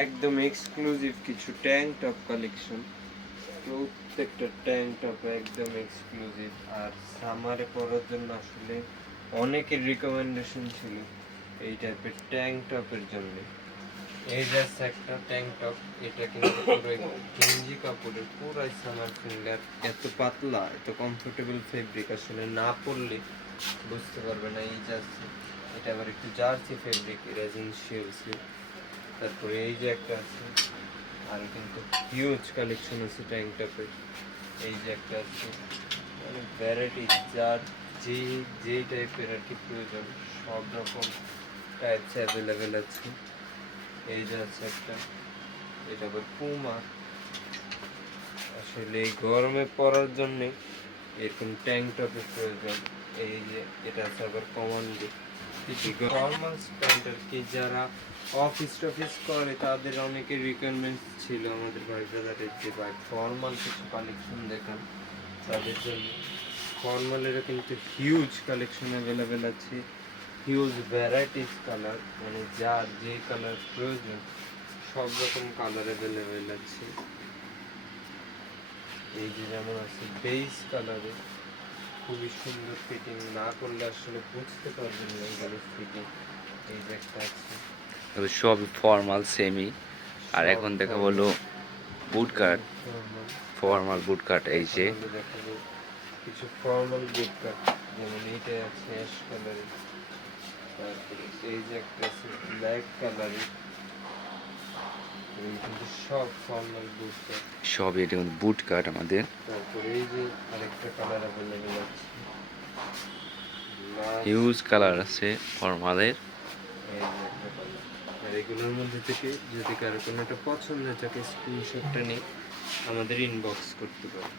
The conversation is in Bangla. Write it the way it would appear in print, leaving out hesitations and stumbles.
একদম এক্সক্লুসিভ কিছু ট্যাঙ্ক টপ কালেকশন। প্রত্যেকটা ট্যাঙ্ক টপ একদম এক্সক্লুসিভ, আর সামারে পরার জন্য আসলে অনেকের রিকমেন্ডেশন ছিল এই টাইপের ট্যাঙ্ক টপের জন্য। এই যে একটা ট্যাঙ্ক টপ, এটা কিন্তু পুরো গেঞ্জি কাপড়ের, পুরাই সামার ফিঙ্গার, এত পাতলা এত কমফোর্টেবল ফেব্রিক, আসলে না পরলে বুঝতে পারবে না। এই যে আছে, এটা আবার একটু জার্সি ফেব্রিক, রেজিন শিলসি। তারপরে এই যে একটা আছে, আর কিন্তু হিউজ কালেকশন আছে ট্যাঙ্ক টপের। এই যে একটা আছে, মানে ভ্যারাইটি, যার যেই টাইপের আর কি প্রয়োজন সব রকম টাইপস অ্যাভেলেবেল আছে। এই যে আছে একটা, এটা আবার পুমা। আসলে এই গরমে পরার জন্য এরকম ট্যাঙ্ক টপের প্রয়োজন। এই যে এটা আছে আবার কমান্ডো, ফর্মাল প্যান্ট আর কি, যারা অফিস টফিস করে তাদের অনেকের রিকোয়ারমেন্ট ছিল আমাদের ভাই ব্রাদারের, যে ভাই ফর্মাল কিছু কালেকশন দেখান তাদের জন্য। ফর্মালেরও কিন্তু হিউজ কালেকশন অ্যাভেলেবেল আছে, হিউজ ভ্যারাইটিস কালার, মানে যার যে কালার প্রয়োজন সব রকম কালার অ্যাভেলেবেল আছে। এই যে যেমন আছে বেজ কালারে, খুবই সুন্দর ফিটিং, না করলে আসলে বুঝতে পারবেন না এগুলো ফিটিং। এই যে একটা আছে, সব ফর্মাল সেমি। আর এখন দেখা বলো বুট কাট, ফর্মাল বুট কাট। এই যে দেখাবো কিছু ফর্মাল বুট কাট, যেমন এইটাই আছে অ্যাশ কালারের। তারপরে এই যে একটা আছে ব্ল্যাক কালারের। কিন্তু সব ফর্মাল বুট কাট, সব এটা বুট কাট আমাদের। তারপরে এই যে আরেকটা কালার অ্যাভেলেবেল আছে, হিউজ কালার আছে ফর্মালের। এই যে একটা কালার। আর এগুলোর মধ্যে থেকে যদি কারো কোনো একটা পছন্দ থাকে, স্ক্রিনশটটা নিয়ে আমাদের ইনবক্স করতে পারে।